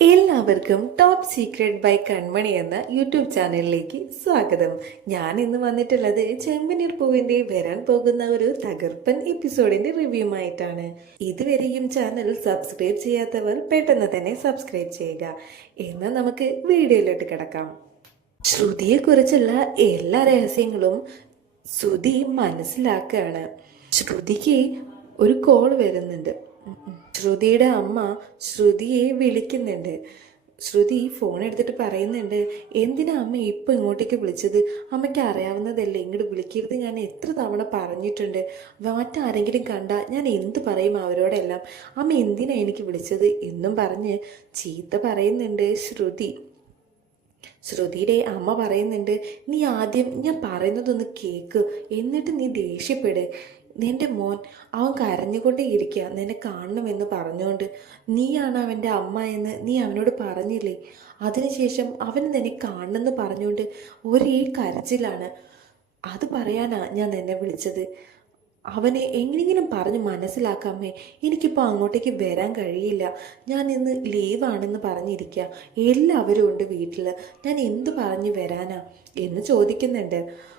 എല്ലാവർക്കും top secret by കൺമണി എന്ന YouTube ചാനലിലേക്ക് സ്വാഗതം. ഞാൻ ഇന്ന് വന്നിട്ടുള്ളത് ചെമ്പനീർ പൂവിന്റെ വരാൻ പോകുന്ന ഒരു തകർപ്പൻ എപ്പിസോഡിന്റെ റിവ്യൂ ആയിട്ടാണ് ഇതുവരെയും ചാനൽ സബ്സ്ക്രൈബ് ചെയ്യാത്തവർ പെട്ടെന്ന് തന്നെ സബ്സ്ക്രൈബ് ചെയ്യുക. എന്ന് നമുക്ക് വീഡിയോയിലോട്ട് കിടക്കാം. ശ്രുതിയെ കുറിച്ചുള്ള എല്ലാ രഹസ്യങ്ങളും ശ്രുതി മനസ്സിലാക്കുകയാണ്. ശ്രുതിക്ക് ഒരു കോൾ വരുന്നുണ്ട്. ശ്രുതിയുടെ അമ്മ ശ്രുതിയെ വിളിക്കുന്നുണ്ട്. ശ്രുതി ഫോൺ എടുത്തിട്ട് പറയുന്നുണ്ട് എന്തിനാ അമ്മ ഇപ്പം ഇങ്ങോട്ടേക്ക് വിളിച്ചത്? അമ്മയ്ക്ക് അറിയാവുന്നതല്ലേ ഇങ്ങോട്ട് വിളിക്കരുത്. ഞാൻ എത്ര തവണ പറഞ്ഞിട്ടുണ്ട്. മറ്റാരെങ്കിലും കണ്ടാൽ ഞാൻ എന്ത് പറയും അവരോടെല്ലാം? അമ്മ എന്തിനാ എനിക്ക് വിളിച്ചത്? എന്നും പറഞ്ഞ് ചീത്ത പറയുന്നുണ്ട് ശ്രുതി. ശ്രുതിയുടെ അമ്മ പറയുന്നുണ്ട് നീ ആദ്യം ഞാൻ പറയുന്നതൊന്ന് കേക്ക്. എന്നിട്ട് നീ ദേഷ്യപ്പെട്. നിന്റെ മോൻ അവൻ കരഞ്ഞുകൊണ്ടേ ഇരിക്കുക നിന്നെ കാണണമെന്ന് പറഞ്ഞുകൊണ്ട് നീയാണ് അവന്റെ അമ്മ എന്ന് നീ അവനോട് പറഞ്ഞില്ലേ? അതിനുശേഷം അവൻ നിന്നെ കാണണമെന്ന് പറഞ്ഞുകൊണ്ട് ഒരേ കരച്ചിലാണ്. അത് പറയാനാ ഞാൻ നിന്നെ വിളിച്ചത്. അവനെ എങ്ങനെയെങ്കിലും പറഞ്ഞ് മനസ്സിലാക്കാമേ എനിക്കിപ്പോൾ അങ്ങോട്ടേക്ക് വരാൻ കഴിയില്ല. ഞാൻ ഇന്ന് ലീവാണെന്ന് പറഞ്ഞിരിക്കുക. എല്ലാവരും ഉണ്ട് വീട്ടിൽ ഞാൻ എന്ത് പറഞ്ഞ് വരാനാ? എന്ന് ചോദിക്കുന്നുണ്ട്.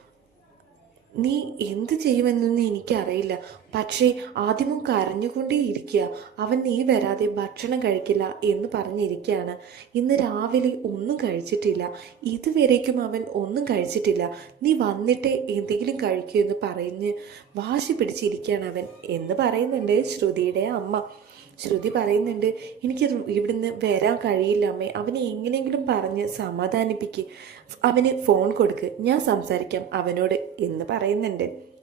നീ എന്ത് ചെയ്യുമെന്നൊന്നും എനിക്കറിയില്ല. പക്ഷേ ആദ്യമം കരഞ്ഞുകൊണ്ടേ ഇരിക്കുക അവൻ നീ വരാതെ ഭക്ഷണം കഴിക്കില്ല എന്ന് പറഞ്ഞിരിക്കുകയാണ്. ഇന്ന് രാവിലെ ഒന്നും കഴിച്ചിട്ടില്ല. ഇതുവരേക്കും അവൻ ഒന്നും കഴിച്ചിട്ടില്ല. നീ വന്നിട്ട് എന്തെങ്കിലും കഴിക്കൂ എന്ന് പറഞ്ഞ് വാശി പിടിച്ചിരിക്കുകയാണ് അവൻ എന്ന് പറയുന്നുണ്ട് ശ്രുതിയുടെ അമ്മ. ശ്രുതി പറയുന്നുണ്ട് എനിക്ക് ഇവിടുന്ന് വരാൻ കഴിയില്ല അമ്മേ. അവനെ എങ്ങനെയെങ്കിലും പറഞ്ഞ് സമാധാനിപ്പിക്ക്. അവന് ഫോൺ കൊടുക്ക്. ഞാൻ സംസാരിക്കാം അവനോട് എന്ന് പറയുന്നുണ്ട്.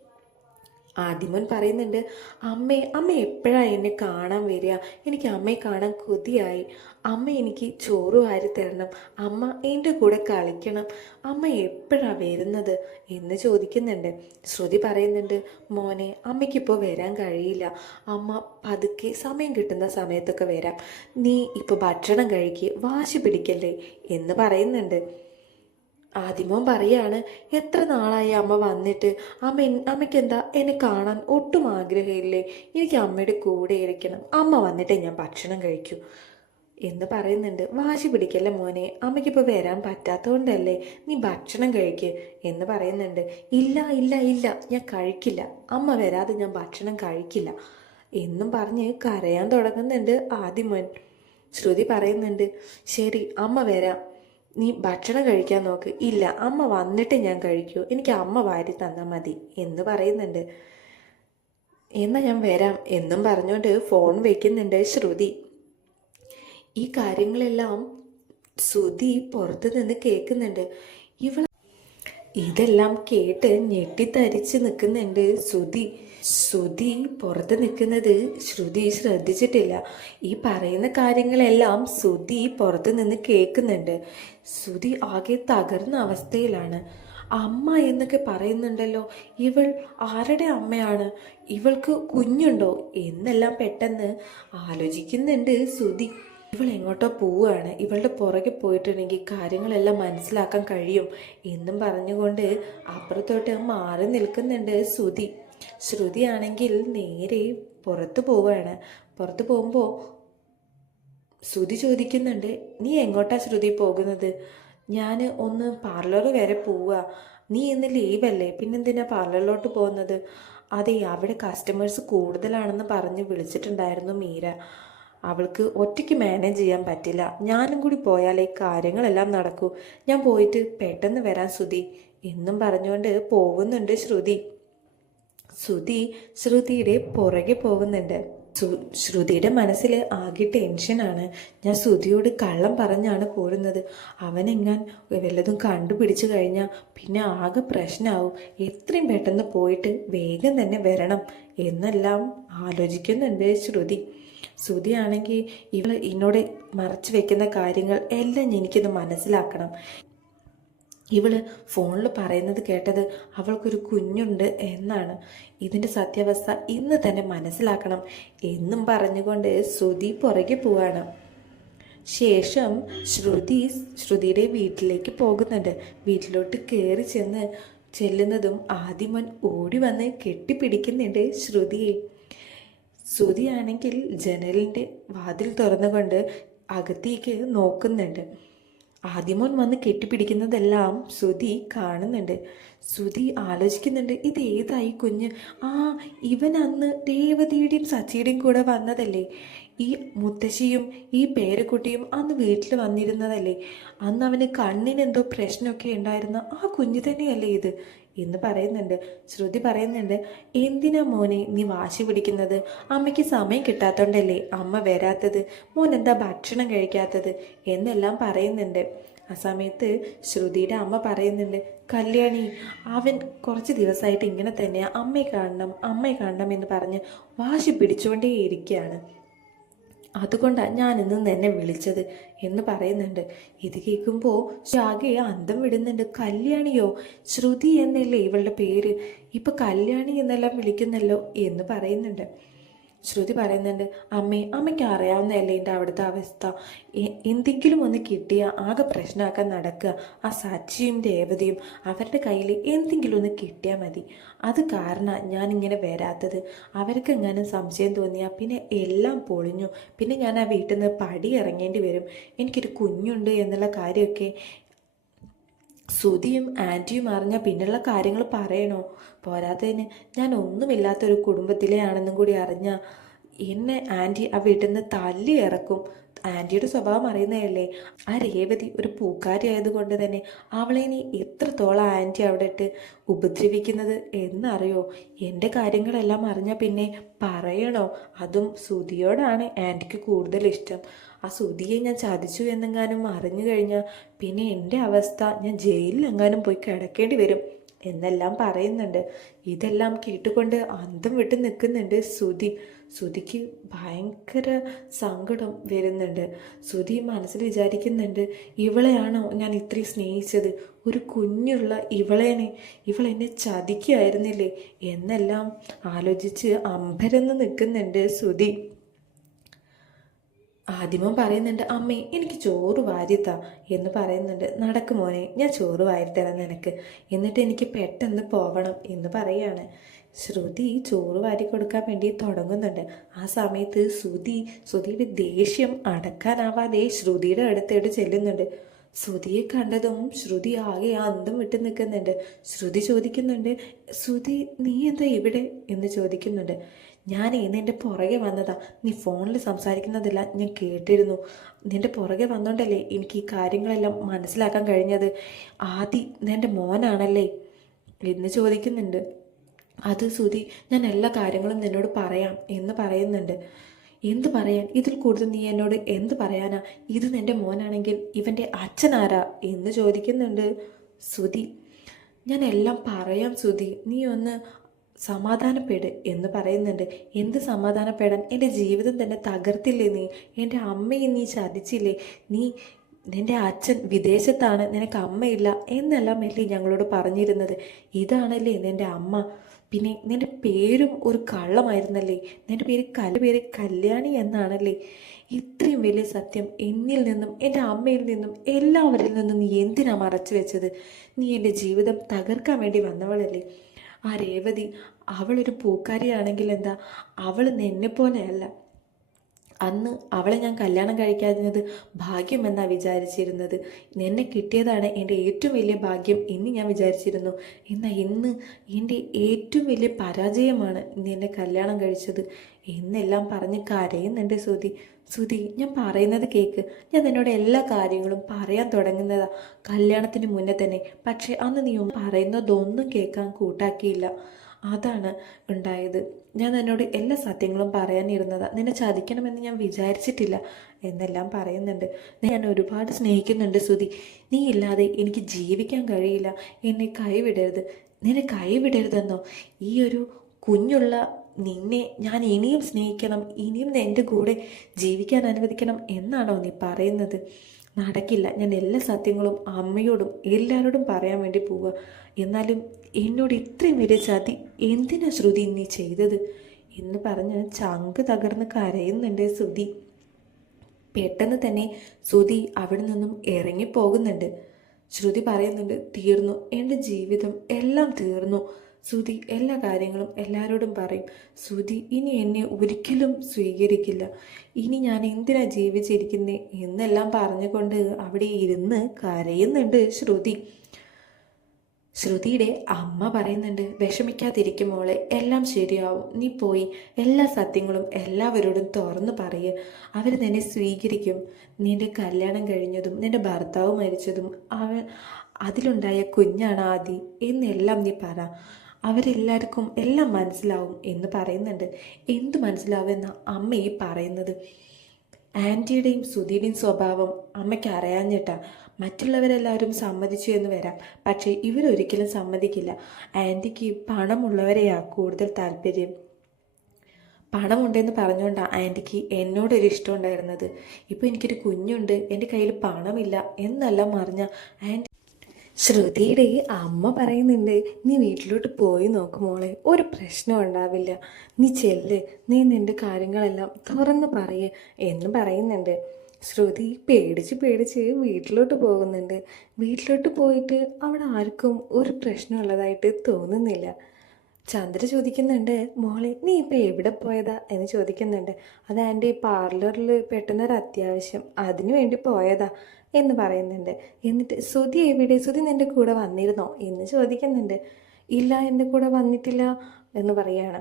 ആദിമൻ പറയുന്നുണ്ട് അമ്മേ അമ്മ എപ്പോഴാ എന്നെ കാണാൻ വരിക? എനിക്ക് അമ്മയെ കാണാൻ കൊതിയായി. അമ്മ എനിക്ക് ചോറ് വാരി തരണം. അമ്മ എന്റെ കൂടെ കളിക്കണം. അമ്മ എപ്പോഴാ വരുന്നത്? എന്ന് ചോദിക്കുന്നുണ്ട്. ശ്രുതി പറയുന്നുണ്ട് മോനെ അമ്മയ്ക്കിപ്പോൾ വരാൻ കഴിയില്ല. അമ്മ പതുക്കെ സമയം കിട്ടുന്ന സമയത്തൊക്കെ വരാം. നീ ഇപ്പോൾ ഭക്ഷണം കഴിക്കുക വാശി പിടിക്കല്ലേ? എന്ന് പറയുന്നുണ്ട്. ആദിമോൻ പറയാണ് എത്ര നാളായി അമ്മ വന്നിട്ട്? അമ്മ അമ്മയ്ക്ക് എന്താ എന്നെ കാണാൻ ഒട്ടും ആഗ്രഹമില്ലേ? എനിക്ക് അമ്മയുടെ കൂടെ ഇരിക്കണം. അമ്മ വന്നിട്ടേ ഞാൻ ഭക്ഷണം കഴിക്കൂ. എന്ന് പറയുന്നുണ്ട്. വാശി പിടിക്കല്ല മോനെ? അമ്മയ്ക്കിപ്പോൾ വരാൻ പറ്റാത്തതുകൊണ്ടല്ലേ നീ ഭക്ഷണം കഴിക്ക്? എന്ന് പറയുന്നുണ്ട്. ഇല്ല ഇല്ല ഇല്ല ഞാൻ കഴിക്കില്ല. അമ്മ വരാതെ ഞാൻ ഭക്ഷണം കഴിക്കില്ല. എന്നും പറഞ്ഞ് കരയാൻ തുടങ്ങുന്നുണ്ട് ആദിമോൻ. ശ്രുതി പറയുന്നുണ്ട് ശരി അമ്മ വരാം. നീ ഭക്ഷണം കഴിക്കാൻ നോക്ക്. ഇല്ല അമ്മ വന്നിട്ട് ഞാൻ കഴിക്കൂ. എനിക്ക് അമ്മ വാരി തന്നാൽ മതി എന്ന് പറയുന്നുണ്ട്. എന്നാൽ ഞാൻ വരാം എന്നും പറഞ്ഞുകൊണ്ട് ഫോൺ വയ്ക്കുന്നുണ്ട് ശ്രുതി. ഈ കാര്യങ്ങളെല്ലാം ശ്രുതി പുറത്തു നിന്ന് കേൾക്കുന്നുണ്ട്. ഇവൾ ഇതെല്ലാം കേട്ട് ഞെട്ടിത്തരിച്ച് നിൽക്കുന്നുണ്ട് ശ്രുതി. ശ്രുതി പുറത്ത് നിൽക്കുന്നത് ശ്രുതി ശ്രദ്ധിച്ചിട്ടില്ല. ഈ പറയുന്ന കാര്യങ്ങളെല്ലാം ശ്രുതി പുറത്ത് നിന്ന് കേൾക്കുന്നുണ്ട്. ശ്രുതി ആകെ തകർന്ന അവസ്ഥയിലാണ്. അമ്മ എന്നൊക്കെ പറയുന്നുണ്ടല്ലോ ഇവൾ ആരുടെ അമ്മയാണ്? ഇവൾക്ക് കുഞ്ഞുണ്ടോ? എന്നെല്ലാം പെട്ടെന്ന് ആലോചിക്കുന്നുണ്ട് ശ്രുതി. ഇവൾ എങ്ങോട്ടോ പോവുകയാണ് ഇവളുടെ പുറകെ പോയിട്ടുണ്ടെങ്കിൽ കാര്യങ്ങളെല്ലാം മനസ്സിലാക്കാൻ കഴിയും എന്നും പറഞ്ഞുകൊണ്ട് അപ്പുറത്തോട്ട് മാറി നിൽക്കുന്നുണ്ട് ശ്രുതി. ശ്രുതിയാണെങ്കിൽ നേരെ പുറത്തു പോവുകയാണ് പുറത്തു പോകുമ്പോൾ ശ്രുതി ചോദിക്കുന്നുണ്ട് നീ എങ്ങോട്ടാ ശ്രുതി പോകുന്നത്? ഞാൻ ഒന്ന് പാർലർ വരെ പോവുക നീ ഇന്ന് ലീവല്ലേ പിന്നെന്തിനാ പാർലറിലോട്ട് പോകുന്നത്? അതെ അവിടെ കസ്റ്റമേഴ്സ് കൂടുതലാണെന്ന് പറഞ്ഞ് വിളിച്ചിട്ടുണ്ടായിരുന്നു മീര. അവൾക്ക് ഒറ്റയ്ക്ക് മാനേജ് ചെയ്യാൻ പറ്റില്ല. ഞാനും കൂടി പോയാലേ കാര്യങ്ങളെല്ലാം നടക്കൂ. ഞാൻ പോയിട്ട് പെട്ടെന്ന് വരാൻ ശ്രുതി. എന്നും പറഞ്ഞുകൊണ്ട് പോകുന്നുണ്ട് ശ്രുതി. ശ്രുതി ശ്രുതിയുടെ പുറകെ പോകുന്നുണ്ട്. ശ്രു- ശ്രുതിയുടെ മനസ്സിൽ ആകെ ടെൻഷനാണ് ഞാൻ ശ്രുതിയോട് കള്ളം പറഞ്ഞാണ് പോരുന്നത്. അവനെങ്ങാൻ വല്ലതും കണ്ടുപിടിച്ചു കഴിഞ്ഞാൽ പിന്നെ ആകെ പ്രശ്നമാവും എത്രയും പെട്ടെന്ന് പോയിട്ട് വേഗം തന്നെ വരണം എന്നെല്ലാം ആലോചിക്കുന്നുണ്ട് ശ്രുതി. ശ്രുതിയാണെങ്കിൽ ഇവൾ എന്നോട് മറച്ചു വെക്കുന്ന കാര്യങ്ങൾ എല്ലാം എനിക്കൊന്ന് മനസ്സിലാക്കണം. ഇവൾ ഫോണിൽ പറയുന്നത് കേട്ടത് അവൾക്കൊരു കുഞ്ഞുണ്ട് എന്നാണ്. ഇതിന്റെ സത്യാവസ്ഥ ഇന്ന് തന്നെ മനസ്സിലാക്കണം എന്നും പറഞ്ഞുകൊണ്ട് ശ്രുതി പുറകെ പോവാണ്. ശേഷം ശ്രുതി ശ്രുതിയുടെ വീട്ടിലേക്ക് പോകുന്നുണ്ട്. വീട്ടിലോട്ട് കയറി ചെന്ന് ചെല്ലുന്നതും ആദിമൻ ഓടി വന്ന് കെട്ടിപ്പിടിക്കുന്നുണ്ട് ശ്രുതിയെ. ശ്രുതിയാണെങ്കിൽ ജനലിന്റെ വാതിൽ തുറന്നുകൊണ്ട് അകത്തേക്ക് നോക്കുന്നുണ്ട്. ആദ്യമോൻ വന്ന് കെട്ടിപ്പിടിക്കുന്നതെല്ലാം ശ്രുതി കാണുന്നുണ്ട്. ശ്രുതി ആലോചിക്കുന്നുണ്ട് ഇത് ഏതായി കുഞ്ഞ്? ആ ഇവൻ അന്ന് രേവതിയുടെയും സച്ചിയുടെയും കൂടെ വന്നതല്ലേ? ഈ മുത്തശ്ശിയും ഈ പേരക്കുട്ടിയും അന്ന് വീട്ടിൽ വന്നിരുന്നതല്ലേ? അന്ന് അവന് കണ്ണിന് എന്തോ പ്രശ്നമൊക്കെ ഉണ്ടായിരുന്ന ആ കുഞ്ഞു തന്നെയല്ലേ ഇത്? എന്ന് പറയുന്നുണ്ട്. ശ്രുതി പറയുന്നുണ്ട് എന്തിനാ മോനെ നീ വാശി പിടിക്കുന്നത്? അമ്മയ്ക്ക് സമയം കിട്ടാത്തോണ്ടല്ലേ അമ്മ വരാത്തത്? മോൻ എന്താ ഭക്ഷണം കഴിക്കാത്തത്? എന്നെല്ലാം പറയുന്നുണ്ട്. ആ സമയത്ത് ശ്രുതിയുടെ അമ്മ പറയുന്നുണ്ട് കല്യാണി അവൻ കുറച്ച് ദിവസമായിട്ട് ഇങ്ങനെ തന്നെയാണ് അമ്മയെ കാണണം അമ്മയെ കാണണം എന്ന് പറഞ്ഞ് വാശി പിടിച്ചുകൊണ്ടേ ഇരിക്കുകയാണ് അതുകൊണ്ടാണ് ഞാൻ ഇന്ന് നിന്നെ വിളിച്ചത് എന്ന് പറയുന്നുണ്ട്. ഇത് കേൾക്കുമ്പോൾ ശാഖയെ അന്തം വിടുന്നുണ്ട്. കല്യാണിയോ? ശ്രുതി എന്നല്ലേ ഇവളുടെ പേര്. ഇപ്പം കല്യാണി എന്നെല്ലാം വിളിക്കുന്നല്ലോ എന്ന് പറയുന്നുണ്ട്. ശ്രുതി പറയുന്നുണ്ട് അമ്മേ അമ്മയ്ക്ക് അറിയാവുന്നതല്ലേ എന്റെ അവിടുത്തെ അവസ്ഥ. എന്തെങ്കിലും ഒന്ന് കിട്ടിയ ആകെ പ്രശ്നമാക്കാൻ നടക്കുക. ആ സച്ചിയും രേവതിയും അവരുടെ കയ്യിൽ എന്തെങ്കിലും ഒന്ന് കിട്ടിയാൽ മതി. അത് കാരണം ഞാനിങ്ങനെ വരാത്തത്. എങ്ങാനും സംശയം തോന്നിയാൽ പിന്നെ എല്ലാം പൊളിഞ്ഞു. പിന്നെ ഞാൻ ആ വീട്ടിൽ നിന്ന് പടി ഇറങ്ങേണ്ടി വരും. എനിക്കൊരു കുഞ്ഞുണ്ട് എന്നുള്ള കാര്യമൊക്കെ സുതിയും ആന്റിയും അറിഞ്ഞ പിന്നെയുള്ള കാര്യങ്ങൾ പറയണോ? പോരാത്തതിന് ഞാൻ ഒന്നുമില്ലാത്തൊരു കുടുംബത്തിലെ ആണെന്നും കൂടി അറിഞ്ഞ എന്നെ ആന്റി ആ വീട്ടിൽ നിന്ന് തല്ലി ഇറക്കും. ആന്റിയുടെ സ്വഭാവം അറിയുന്നതല്ലേ? ആ രേവതി ഒരു പൂക്കാരി ആയതുകൊണ്ട് തന്നെ അവളെ ഇനി എത്രത്തോളം ആന്റി അവിടെ ഇട്ട് ഉപദ്രവിക്കുന്നത് എന്നറിയോ? എന്റെ കാര്യങ്ങളെല്ലാം അറിഞ്ഞാൽ പിന്നെ പറയണോ? അതും സുതിയോടാണ് ആന്റിക്ക് കൂടുതൽ ഇഷ്ടം. ആ സുതിയെ ഞാൻ ചതിച്ചു എന്നെങ്ങാനും അറിഞ്ഞു കഴിഞ്ഞാൽ പിന്നെ എന്റെ അവസ്ഥ ഞാൻ ജയിലിലെങ്ങാനും പോയി കിടക്കേണ്ടി വരും എന്നെല്ലാം പറയുന്നുണ്ട്. ഇതെല്ലാം കേട്ടുകൊണ്ട് അന്തം വിട്ട് നിൽക്കുന്നുണ്ട് സുതി സുതിക്ക് ഭയങ്കര സങ്കടം വരുന്നുണ്ട്. സുതി മനസ്സിൽ വിചാരിക്കുന്നുണ്ട് ഇവളെയാണോ ഞാൻ ഇത്രയും സ്നേഹിച്ചത്? ഒരു കുഞ്ഞുള്ള ഇവളേനെ ഇവളെന്നെ ചതിക്കായിരുന്നില്ലേ എന്നെല്ലാം ആലോചിച്ച് അമ്പരന്ന് നിൽക്കുന്നുണ്ട് സുതി ആദ്യമോ പറയുന്നുണ്ട് അമ്മേ എനിക്ക് ചോറ് വാരിത്താ എന്ന് പറയുന്നുണ്ട്. നടക്ക് മോനെ ഞാൻ ചോറ് വാരിത്തരാം നിനക്ക്. എന്നിട്ട് എനിക്ക് പെട്ടെന്ന് പോവണം എന്ന് പറയാണ്. ശ്രുതി ചോറ് വാരി കൊടുക്കാൻ വേണ്ടി തുടങ്ങുന്നുണ്ട്. ആ സമയത്ത് ശ്രുതി ശ്രുതിയുടെ ദേഷ്യം അടക്കാനാവാതെ ശ്രുതിയുടെ അടുത്തേട്ട് ചെല്ലുന്നുണ്ട്. ശ്രുതിയെ കണ്ടതും ശ്രുതി ആകെ അന്തം വിട്ട് നിൽക്കുന്നുണ്ട്. ശ്രുതി ചോദിക്കുന്നുണ്ട് ശ്രുതി നീ എന്താ ഇവിടെ? എന്ന് ചോദിക്കുന്നുണ്ട്. ഞാനേ എന്റെ പുറകെ വന്നതാ. നീ ഫോണിൽ സംസാരിക്കുന്നതില്ല ഞാൻ കേട്ടിരുന്നു. നിന്റെ പുറകെ വന്നോണ്ടല്ലേ എനിക്ക് ഈ കാര്യങ്ങളെല്ലാം മനസ്സിലാക്കാൻ കഴിഞ്ഞത്? ആദി നിന്റെ മോനാണല്ലേ? എന്ന് ചോദിക്കുന്നുണ്ട്. അത് സുതി ഞാൻ എല്ലാ കാര്യങ്ങളും നിന്നോട് പറയാം എന്ന് പറയുന്നുണ്ട്. എന്ത് പറയാൻ? ഇതിൽ കൂടുതൽ നീ എന്നോട് എന്ത് പറയാനാ? ഇത് നിന്റെ മോനാണെങ്കിൽ ഇവന്റെ അച്ഛനാരാ? എന്ന് ചോദിക്കുന്നുണ്ട് സുതി ഞാൻ എല്ലാം പറയാം സുതി നീ ഒന്ന് സമാധാനപ്പെട് എന്ന് പറയുന്നുണ്ട്. എന്ത് സമാധാനപ്പെടാൻ? എന്റെ ജീവിതം തന്നെ തകർത്തില്ലേ നീ? എന്റെ അമ്മയെ നീ ചതിച്ചില്ലേ? നീ നിന്റെ അച്ഛൻ വിദേശത്താണ് നിനക്ക് അമ്മയില്ല എന്നെല്ലാം അല്ലേ ഞങ്ങളോട് പറഞ്ഞിരുന്നത്. ഇതാണല്ലേ നിന്റെ അമ്മ. പിന്നെ നിന്റെ പേരും ഒരു കള്ളമായിരുന്നല്ലേ? നിന്റെ പേര് കല്ല് പേര് കല്യാണി എന്നാണല്ലേ? ഇത്രയും വലിയ സത്യം എന്നിൽ നിന്നും എന്റെ അമ്മയിൽ നിന്നും എല്ലാവരിൽ നിന്നും നീ എന്തിനാ മറച്ചു വെച്ചത്? നീ എന്റെ ജീവിതം തകർക്കാൻ വേണ്ടി വന്നവളല്ലേ? ആ രേവതി അവളൊരു പൂക്കാരിയാണെങ്കിൽ എന്താ? അവൾ നിന്നെ പോലെയല്ല അന്ന് അവളെ ഞാൻ കല്യാണം കഴിക്കാതിരുന്നത് ഭാഗ്യമെന്നാണ് വിചാരിച്ചിരുന്നത്. നിന്നെ കിട്ടിയതാണ് എന്റെ ഏറ്റവും വലിയ ഭാഗ്യം എന്ന് ഞാൻ വിചാരിച്ചിരുന്നു. എന്നാൽ ഇന്ന് എന്റെ ഏറ്റവും വലിയ പരാജയമാണ് നിന്നെ കല്യാണം കഴിച്ചത്. എന്നെല്ലാം പറഞ്ഞ് കരയുന്നുണ്ട് സുതി സുതി ഞാൻ പറയുന്നത് കേക്ക്. ഞാൻ നിന്നോട് എല്ലാ കാര്യങ്ങളും പറയാൻ തുടങ്ങുന്നതാ. കല്യാണത്തിന് മുന്നേ തന്നെ. പക്ഷേ അന്ന് നീ പറയുന്നതൊന്നും കേൾക്കാൻ കൂട്ടാക്കിയില്ല. അതാണ് ഉണ്ടായത്. ഞാൻ നിന്നോട് എല്ലാ സത്യങ്ങളും പറയാനിരുന്നത്. നിന്നെ ചതിക്കണമെന്ന് ഞാൻ വിചാരിച്ചിട്ടില്ല എന്നെല്ലാം പറയുന്നുണ്ട്. ഞാൻ ഒരുപാട് സ്നേഹിക്കുന്നുണ്ട് സുധി. നീ ഇല്ലാതെ എനിക്ക് ജീവിക്കാൻ കഴിയില്ല. എന്നെ കൈവിടരുത്. നിന്നെ കൈവിടരുതെന്നോ? ഈ ഒരു കുഞ്ഞുള്ള നിന്നെ ഞാൻ ഇനിയും സ്നേഹിക്കണം. ഇനിയും എന്റെ കൂടെ ജീവിക്കാൻ അനുവദിക്കണം എന്നാണോ നീ പറയുന്നത്? നടക്കില്ല. ഞാൻ എല്ലാ സത്യങ്ങളും അമ്മയോടും എല്ലാവരോടും പറയാൻ വേണ്ടി പോവുക. എന്നാലും എന്നോട് ഇത്രയും വലിയ ചതി എന്തിനാ ശ്രുതി നീ ചെയ്തത്? എന്ന് പറഞ്ഞ് ചങ്ക് തകർന്ന് കരയുന്നുണ്ട് ശ്രുതി. പെട്ടെന്ന് തന്നെ ശ്രുതി അവിടെ നിന്നും ഇറങ്ങിപ്പോകുന്നുണ്ട്. ശ്രുതി പറയുന്നുണ്ട് തീർന്നു. എന്റെ ജീവിതം എല്ലാം തീർന്നു. സുധി എല്ലാ കാര്യങ്ങളും എല്ലാവരോടും പറയും. സുധി ഇനി എന്നെ ഒരിക്കലും സ്വീകരിക്കില്ല. ഇനി ഞാൻ എന്തിനാ ജീവിച്ചിരിക്കുന്നത് എന്നെല്ലാം പറഞ്ഞുകൊണ്ട് അവിടെ ഇരുന്ന് കരയുന്നുണ്ട് ശ്രുതി. ശ്രുതിയുടെ അമ്മ പറയുന്നുണ്ട് വിഷമിക്കാതിരിക്കും മോളെ എല്ലാം ശരിയാവും. നീ പോയി എല്ലാ സത്യങ്ങളും എല്ലാവരോടും തുറന്നു പറയ്. അവർ നിന്നെ സ്വീകരിക്കും. നിന്റെ കല്യാണം കഴിഞ്ഞതും നിന്റെ ഭർത്താവ് മരിച്ചതും അവ അതിലുണ്ടായ കുഞ്ഞാണ് ആദി. എന്നെല്ലാം നീ പറ. അവരെല്ലാവർക്കും എല്ലാം മനസ്സിലാവും എന്ന് പറയുന്നുണ്ട്. എന്ത് മനസ്സിലാവുമെന്ന അമ്മ ഈ പറയുന്നത്. ആന്റിയുടെയും സുധീയുടെയും സ്വഭാവം അമ്മയ്ക്ക് അറിയാഞ്ഞിട്ടാ മറ്റുള്ളവരെല്ലാവരും സമ്മതിച്ചു എന്ന് വരാം. പക്ഷേ ഇവരൊരിക്കലും സമ്മതിക്കില്ല. ആന്റിക്ക് പണമുള്ളവരെയാ കൂടുതൽ താല്പര്യം. പണമുണ്ടെന്ന് പറഞ്ഞുകൊണ്ടാണ് ആന്റിക്ക് എന്നോടൊരു ഇഷ്ടം ഉണ്ടായിരുന്നത്. ഇപ്പോൾ എനിക്കൊരു കുഞ്ഞുണ്ട്. എന്റെ കയ്യിൽ പണമില്ല എന്നെല്ലാം അറിഞ്ഞ ആന്റി ശ്രുതിയുടെ അമ്മ പറയുന്നുണ്ട് നീ വീട്ടിലോട്ട് പോയി നോക്ക് മോളെ ഒരു പ്രശ്നം ഉണ്ടാവില്ല. നീ ചെല്ല് നീ നിന്റെ കാര്യങ്ങളെല്ലാം തുറന്ന് പറയ് എന്ന് പറയുന്നുണ്ട്. ശ്രുതി പേടിച്ച് പേടിച്ച് വീട്ടിലോട്ട് പോകുന്നുണ്ട്. വീട്ടിലോട്ട് പോയിട്ട് അവിടെ ആർക്കും ഒരു പ്രശ്നമുള്ളതായിട്ട് തോന്നുന്നില്ല. ചന്ദ്ര ചോദിക്കുന്നുണ്ട് മോളെ നീ ഇപ്പം എവിടെ പോയതാ? എന്ന് ചോദിക്കുന്നുണ്ട്. അത് എന്റെ പാർലറിൽ പെട്ടെന്നൊരു അത്യാവശ്യം അതിനു വേണ്ടി പോയതാ. എന്ന് പറയുന്നുണ്ട്. എന്നിട്ട് സുധി എവിടെ? സുധി നിന്റെ കൂടെ വന്നിരുന്നോ? എന്ന് ചോദിക്കുന്നുണ്ട്. ഇല്ല എന്റെ കൂടെ വന്നിട്ടില്ല എന്ന് പറയാണ്.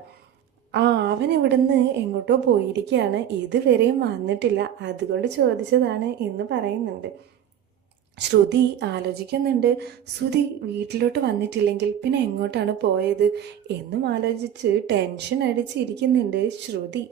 ആ അവൻ ഇവിടുന്ന് എങ്ങോട്ടോ പോയിരിക്കുകയാണ്. ഇതുവരെയും വന്നിട്ടില്ല. അതുകൊണ്ട് ചോദിച്ചതാണ് എന്ന് പറയുന്നുണ്ട്. ശ്രുതി ആലോചിക്കുന്നുണ്ട്. ശ്രുതി വീട്ടിലോട്ട് വന്നിട്ടില്ലെങ്കിൽ പിന്നെ എങ്ങോട്ടാണ് പോയത്? എന്നും ആലോചിച്ച് ടെൻഷൻ അടിച്ചിരിക്കുന്നുണ്ട് ശ്രുതി.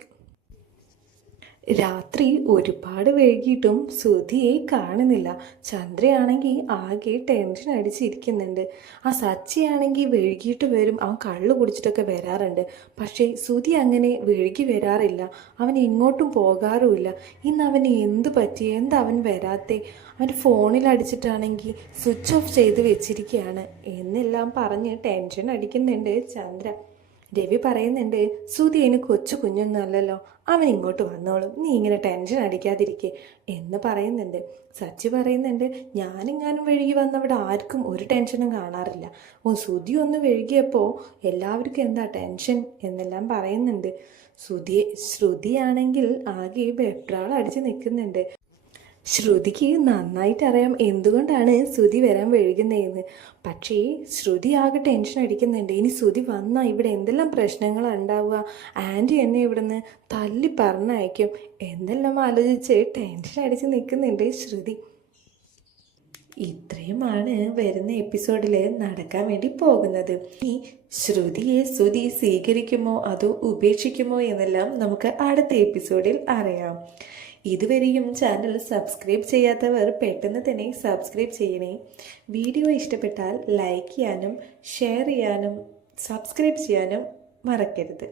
രാത്രി ഒരുപാട് വൈകിട്ടും സുധിയെ കാണുന്നില്ല. ചന്ദ്രയാണെങ്കിൽ ആകെ ടെൻഷൻ അടിച്ചിരിക്കുന്നുണ്ട്. ആ സച്ചിയാണെങ്കിൽ വൈകിട്ട് വരും അവൻ കള്ളു കുടിച്ചിട്ടൊക്കെ വരാറുണ്ട്. പക്ഷേ സുധി അങ്ങനെ വഴുകി വരാറില്ല. അവൻ എങ്ങോട്ടും പോകാറുമില്ല. ഇന്ന് അവന് എന്ത് പറ്റി? എന്താ അവൻ വരാത്തെ? അവൻ ഫോണിൽ അടിച്ചിട്ടാണെങ്കിൽ സ്വിച്ച് ഓഫ് ചെയ്ത് വെച്ചിരിക്കുകയാണ്. എന്നെല്ലാം പറഞ്ഞ് ടെൻഷൻ അടിക്കുന്നുണ്ട് ചന്ദ്ര. രവി പറയുന്നുണ്ട് സുധി കൊച്ചു കുഞ്ഞൊന്നുമല്ലല്ലോ. അവൻ ഇങ്ങോട്ട് വന്നോളും. നീ ഇങ്ങനെ ടെൻഷൻ അടിക്കാതിരിക്കേ. എന്ന് പറയുന്നുണ്ട്. സച്ചി പറയുന്നുണ്ട് ഞാനിങ്ങാനും വഴുകി വന്നവിടെ ആർക്കും ഒരു ടെൻഷനും കാണാറില്ല. ഓ സുധി ഒന്ന് വഴുകിയപ്പോൾ എല്ലാവർക്കും എന്താ ടെൻഷൻ? എന്നെല്ലാം പറയുന്നുണ്ട്. ശ്രുതി ശ്രുതിയാണെങ്കിൽ ആകെ വെപ്രാളം അടിച്ച് നിൽക്കുന്നുണ്ട്. ശ്രുതിക്ക് നന്നായിട്ട് അറിയാം എന്തുകൊണ്ടാണ് ശ്രുതി വരാൻ വൈകുന്നതെന്ന്. പക്ഷേ ശ്രുതി ആകെ ടെൻഷൻ അടിക്കുന്നുണ്ട്. ഇനി ശ്രുതി വന്നാൽ ഇവിടെ എന്തെല്ലാം പ്രശ്നങ്ങളാണ് ഉണ്ടാവുക? ആന്റി എന്നെ ഇവിടുന്ന് തല്ലി പറഞ്ഞയക്കും. എന്തെല്ലാം ആലോചിച്ച് ടെൻഷൻ അടിച്ച് നിൽക്കുന്നുണ്ട് ശ്രുതി. ഇത്രയുമാണ് വരുന്ന എപ്പിസോഡിൽ നടക്കാൻ വേണ്ടി പോകുന്നത്. ഈ ശ്രുതിയെ ശ്രുതി സ്വീകരിക്കുമോ അതോ ഉപേക്ഷിക്കുമോ എന്നെല്ലാം നമുക്ക് അടുത്ത എപ്പിസോഡിൽ അറിയാം. ഇതുവരെയും ചാനൽ സബ്സ്ക്രൈബ് ചെയ്യാത്തവർ പെട്ടെന്ന് തന്നെ സബ്സ്ക്രൈബ് ചെയ്യണേ. വീഡിയോ ഇഷ്ടപ്പെട്ടാൽ ലൈക്ക് ചെയ്യാനും ഷെയർ ചെയ്യാനും സബ്സ്ക്രൈബ് ചെയ്യാനും മറക്കരുത്.